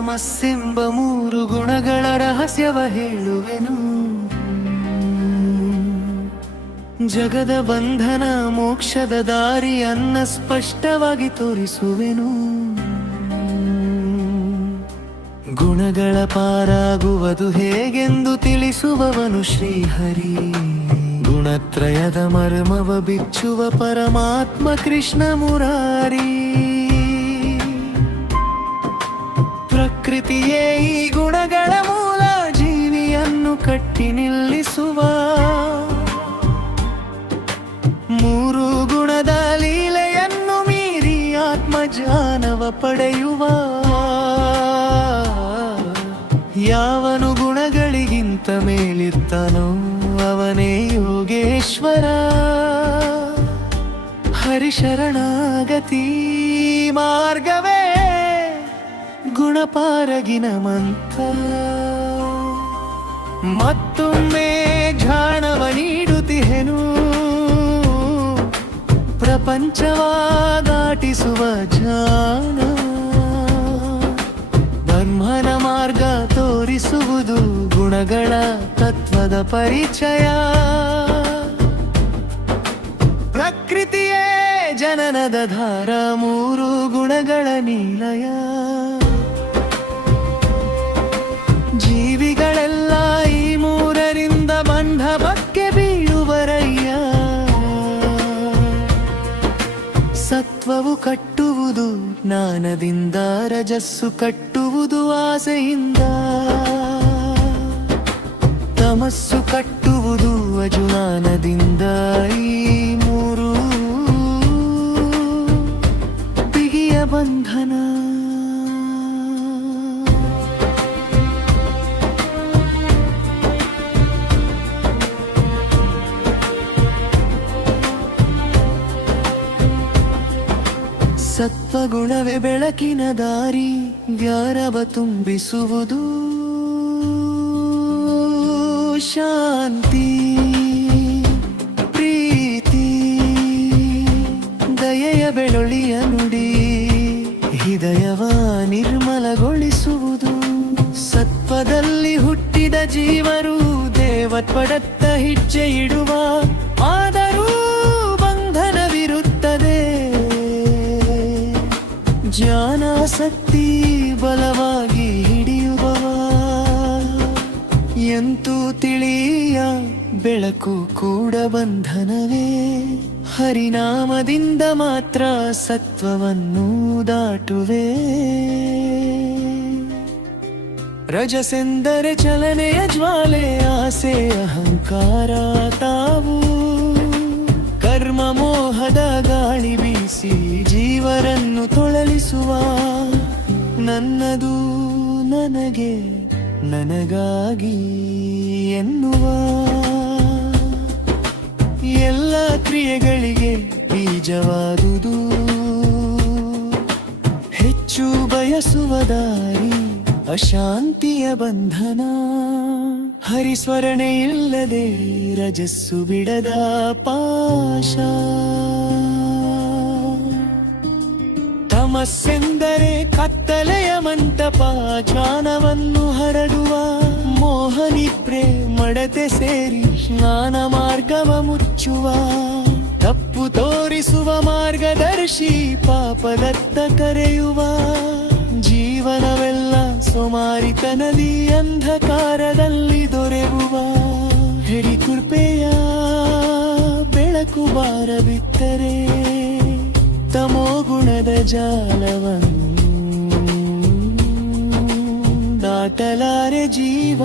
ತಮಸ್ಸೆಂಬ ಮೂರು ಗುಣಗಳ ರಹಸ್ಯವ ಹೇಳುವೆನು. ಜಗದ ಬಂಧನ ಮೋಕ್ಷದ ದಾರಿಯನ್ನ ಸ್ಪಷ್ಟವಾಗಿ ತೋರಿಸುವೆನು. ಗುಣಗಳ ಪಾರಾಗುವುದು ಹೇಗೆಂದು ತಿಳಿಸುವವನು ಶ್ರೀಹರಿ. ಗುಣತ್ರಯದ ಮರ್ಮವ ಬಿಚ್ಚುವ ಪರಮಾತ್ಮ ಕೃಷ್ಣ ಮುರಾರಿ. ಪ್ರಕೃತಿಯೇ ಈ ಗುಣಗಳ ಮೂಲ, ಜೀವಿಯನ್ನು ಕಟ್ಟಿ ನಿಲ್ಲಿಸುವ. ಮೂರು ಗುಣದ ಲೀಲೆಯನ್ನು ಮೀರಿ ಆತ್ಮಜ್ಞಾನವ ಪಡೆಯುವ. ಯಾವನು ಗುಣಗಳಿಗಿಂತ ಮೇಲಿರ್ತಾನೋ ಅವನೇ ಯೋಗೇಶ್ವರ. ಹರಿಶರಣಾಗತಿ ಮಾರ್ಗವೇ ಗುಣಪಾರಗಿನ ಮಂತ್ರ. ಮತ್ತೊಮ್ಮೆ ಧ್ಯಾನವ ನೀಡುತ್ತಿಹೆನು, ಪ್ರಪಂಚವ ದಾಟಿಸುವ ಜ್ಞಾನ. ಬ್ರಹ್ಮನ ಮಾರ್ಗ ತೋರಿಸುವುದು ಗುಣಗಳ ತತ್ವದ ಪರಿಚಯ. ಪ್ರಕೃತಿಯೇ ಜನನದ ಧಾರ, ಮೂರು ಗುಣಗಳ ನಿಲಯ. ಜೀವಿಗಳೆಲ್ಲ ಈ ಮೂರರಿಂದ ಬಂಧಕ್ಕೆ ಬೀಳುವರಯ್ಯ. ಸತ್ವವು ಕಟ್ಟುವುದು ಜ್ಞಾನದಿಂದ, ರಜಸ್ಸು ಕಟ್ಟುವುದು ಆಸೆಯಿಂದ. ತಮಸ್ಸು ಕಟ್ಟುವುದು ಅಜ್ಞಾನದಿಂದ. ಈ ಮೂರು ಬಿಗಿಯ ಬಂಧನ. ಸತ್ವಗುಣವೇ ಬೆಳಕಿನ ದಾರಿ, ಜ್ಞಾನವ ತುಂಬಿಸುವುದು. ಶಾಂತಿ, ಪ್ರೀತಿ, ದಯೆಯ ಬೆಳೊಳಿಯ ನುಡಿ, ಹೃದಯವ ನಿರ್ಮಲಗೊಳಿಸುವುದು. ಸತ್ವದಲ್ಲಿ ಹುಟ್ಟಿದ ಜೀವರು ದೇವತ್ವದತ್ತ ಹೆಜ್ಜೆ ಇಡುವ. ಆದರೂ ಬಂಧನವಿರುತ್ತದೆ. ಜ್ಞಾನಾಸಕ್ತಿ ಬಲವಾಗಿ ಹಿಡಿಯುವವ. ಎಂತೂ ತಿಳಿಯ ಬೆಳಕು ಕೂಡ ಬಂಧನವೇ. ಹರಿನಾಮದಿಂದ ಮಾತ್ರ ಸತ್ವವನ್ನು ದಾಟುವೆ. ರಜಸೆಂದರೆ ಚಲನೆಯ ಜ್ವಾಲೆ, ಆಸೆ ಅಹಂಕಾರ ತಾವು. ಕರ್ಮ ಮೋಹದ ಗಾಳಿ ಬೀಸಿ ಜೀವರನ್ನು ತೊಳಲಿಸುವ. ನನ್ನದು ನನಗೆ ನನಗಾಗಿ ಎನ್ನುವ. ಎಲ್ಲ ಕ್ರಿಯೆಗಳಿಗೆ ಬೀಜವಾದುದು ಹೆಚ್ಚು ಬಯಸುವ ದಾರಿ, ಅಶಾಂತಿಯ ಬಂಧನ. ಹರಿಸ್ಮರಣೆ ಇಲ್ಲದೆ ರಜಸ್ಸು ಬಿಡದ ಪಾಶ. ತಮಸ್ಸೆಂದರೆ ಕತ್ತಲೆಯ ಮಂಟಪ, ಜ್ಞಾನವನ್ನು ಹರಡುವ. ಮೋಹನಿದ್ರೆ ಮಡತೆ ಸೇರಿ ಸ್ನಾನ ಮಾರ್ಗವ ಮುಚ್ಚುವ. ತಪ್ಪು ತೋರಿಸುವ ಮಾರ್ಗದರ್ಶಿ, ಪಾಪದತ್ತ ಕರೆಯುವ. ಜೀವನವೆಲ್ಲ ಸೋಮಾರಿತನದಿ, ಅಂಧಕಾರದಲ್ಲಿ ದೊರೆಯುವ. ಹಿಡಿ ಕೃಪೆಯ ಬೆಳಕು ಬಾರಬಿತ್ತರೆ, ತಮೋ ಗುಣದ ಜಾಲವನ್ನು ದಾಟಲಾರೆ ಜೀವ.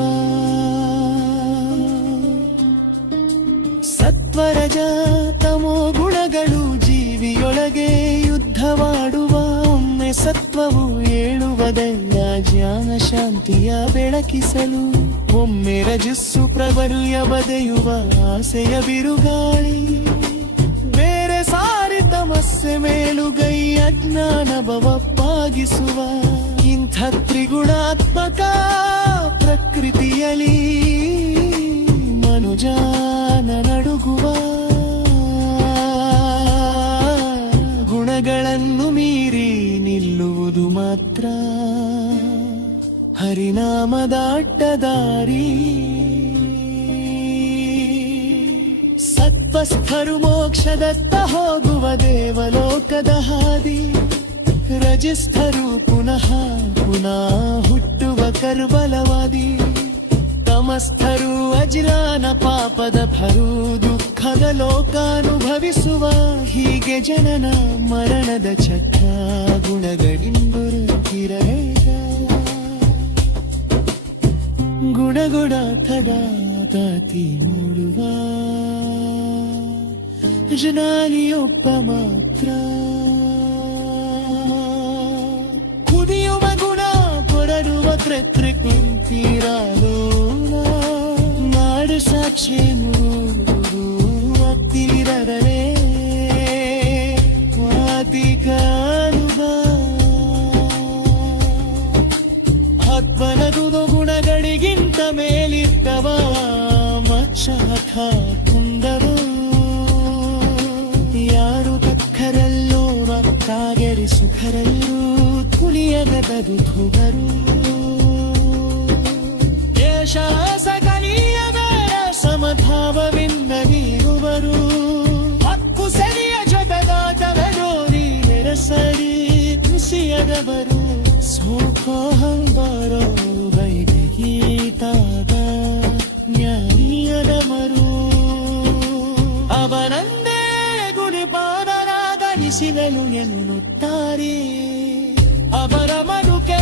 ಸತ್ವರಜ ತಮೋ ಗುಣಗಳು ಜೀವಿಯೊಳಗೆ ಯುದ್ಧವಾಡುವ. ಒಮ್ಮೆ ಸತ್ವವು ಏಳುವುದೆಲ್ಲ ಜ್ಞಾನ ಶಾಂತಿಯ ಬೆಳಕಿಸಲು. ಒಮ್ಮೆ ರಜಸ್ಸು ಪ್ರಬಲಿಯ ಬದೆಯುವ ಆಸೆಯ ಬಿರುಗಾಳಿ. ಬೇರೆ ಸಾರಿ ತಮಸ್ಸೆ ಮೇಲುಗೈ ಅಜ್ಞಾನ ಭವಪ್ಪಾಗಿಸುವ. ಇಂಥ ತ್ರಿಗುಣಾತ್ಮಕ ಪ್ರಕೃತಿಯಲ್ಲಿ ಮನುಜನ ನಡುಗುವ. ಗುಣಗಳನ್ನು ಮೀರಿ ನಿಲ್ಲುವುದು ಮಾತ್ರ ಪರಿಣಾಮದ ಅಡ್ಡದಾರಿ ಸತ್ಪಸ್ಥರು ಮೋಕ್ಷದತ್ತ ಹೋಗುವ ದೇವಲೋಕದ ಹಾದಿ ರಜಿಸ್ಥರು ಪುನಃ ಹುಟ್ಟುವ ಕರ್ಬಲವಾದಿ ತಮಸ್ಥರು ಅಜ್ಞಾನ ಪಾಪದ ಭರು ದುಃಖದ ಲೋಕಾನುಭವಿಸುವ ಹೀಗೆ ಜನನ ಮರಣದ ಚಕ್ರ ಗುಣಗಳಿಂದುರುತ್ತಿರಬೇಡ ಗುಣಗುಣ ತದಾತಿ ಮೂಡುವ ಜನಾನಿಯೊಬ್ಬ ಮಾತ್ರ ಕುದಿಯುವ ಗುಣ ಕೊರಡುವ ಪ್ರಕೃತಿರಾಲೋಲ ನಾಡು ಸಾಕ್ಷಿ ಅತ್ತಿರರೇ ವಾದಿಗಾನುಭ ಹದ್ವನದುದು ಗುಣಗಳಿಗಿಂತ ಮೇಲಿದ್ದವ ಮಚ್ಚ ಕುಂದರು ಯಾರು ತಕ್ಕರಲ್ಲೋ ರಕ್ತಾಗೆರಿ ಸುಖರಲ್ಲೂ ತುಳಿಯಗದು ಧುಗರು ಸಕಲಿಯ ಬೇಡ ಸಮಭಾವವಿನ್ನದಿರುವರು ಹಕ್ಕು ಸರಿಯ ಜಗದಾಟವರೋರಿ ಎರಸರಿ ಖುಷಿಯದವರು ಸೋಕೋಹಂಬರೋ ವೈದಿಗೀತಾದ ನ್ಯಾಯದವರು ಅವನಂದೇ ಗುರುಪಾದರಾಧನಿಸಿದನು ಎನ್ನುತ್ತಾರೆ ಅವರ ಮನುಕೆ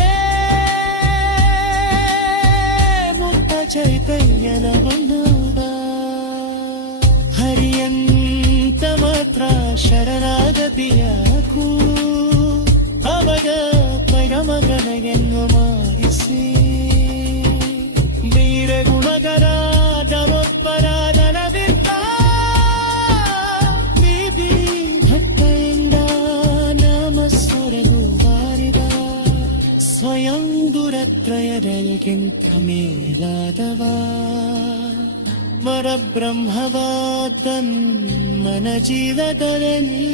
ಮುಕ್ತ ಚೈತನ್ಯನ ಮನ್ನದ ಹರಿಯಂತ ಮಾತ್ರ ಶರಣಾಗತಿಯಾಕು ಅವಗ ಮಗನಗೆನ್ನು ಮಾಡಿಸಿ ವೀರ ಗುಣಗರಾದವೊಬ್ಬರಾದನವಿದ್ದ ಬೀದಿ ಭಕ್ತೆಯಿಂದ ನಾಮ ಸೊರೆಗು ಬಾರಿದ ಸ್ವಯಂ ದುರತ್ರಯದಗಿಂತ ಮೇಲಾದವ ಮರಬ್ರಹ್ಮವಾದನ್ ಮನ ಜೀವದಲ್ಲಿ